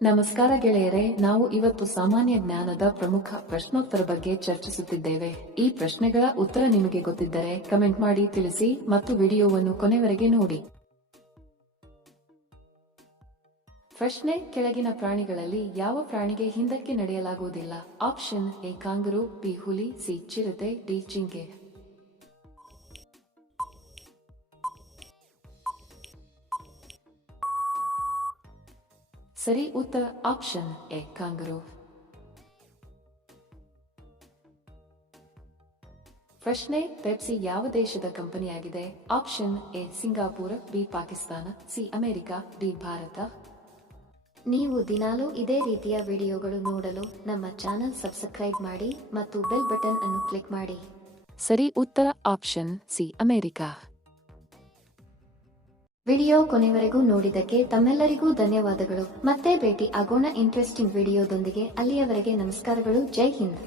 ನಮಸ್ಕಾರ ಗೆಳೆಯರೇ, ನಾವು ಇವತ್ತು ಸಾಮಾನ್ಯ ಜ್ಞಾನದ ಪ್ರಮುಖ ಪ್ರಶ್ನೋತ್ತರ ಬಗ್ಗೆ ಚರ್ಚಿಸುತ್ತಿದ್ದೇವೆ. ಈ ಪ್ರಶ್ನೆಗಳ ಉತ್ತರ ನಿಮಗೆ ಗೊತ್ತಿದ್ದರೆ ಕಮೆಂಟ್ ಮಾಡಿ ತಿಳಿಸಿ ಮತ್ತು ವಿಡಿಯೋವನ್ನು ಕೊನೆವರೆಗೆ ನೋಡಿ. ಪ್ರಶ್ನೆ: ಕೆಳಗಿನ ಪ್ರಾಣಿಗಳಲ್ಲಿ ಯಾವ ಪ್ರಾಣಿಗೆ ಹಿಂದಕ್ಕೆ ನಡೆಯಲಾಗುವುದಿಲ್ಲ? ಆಪ್ಷನ್ ಎ ಕಾಂಗರೂ, ಬಿ ಹುಲಿ, ಸಿ ಚಿರತೆ, ಡಿ ಜಿಂಕೆ. ಸರಿ ಉತ್ತರ ಆಪ್ಷನ್ ಎ ಕಾಂಗರೂ. ಪ್ರಶ್ನೆ: ಪೆಪ್ಸಿ ಯಾವ ದೇಶದ ಕಂಪನಿಯಾಗಿದೆ? Option A Singapore, B Pakistan, C America, D Bharat. ನೀವು ದಿನಾಲೂ ಇದೇ ರೀತಿಯ ವಿಡಿಯೋಗಳು ನೋಡಲು ನಮ್ಮ ಚಾನೆಲ್ ಸಬ್ಸ್ಕ್ರೈಬ್ ಮಾಡಿ ಮತ್ತು ಬೆಲ್ ಬಟನ್ ಅನ್ನು ಕ್ಲಿಕ್ ಮಾಡಿ. ಸರಿ ಉತ್ತರ ಆಪ್ಷನ್ ಸಿ ಅಮೆರಿಕ. ವಿಡಿಯೋ ಕೊನೆವರೆಗೂ ನೋಡಿದ್ದಕ್ಕೆ ತಮ್ಮೆಲ್ಲರಿಗೂ ಧನ್ಯವಾದಗಳು. ಮತ್ತೆ ಭೇಟಿ ಆಗೋಣ ಇಂಟ್ರೆಸ್ಟಿಂಗ್ ವಿಡಿಯೋದೊಂದಿಗೆ. ಅಲ್ಲಿಯವರೆಗೆ ನಮಸ್ಕಾರಗಳು. ಜೈ ಹಿಂದ್.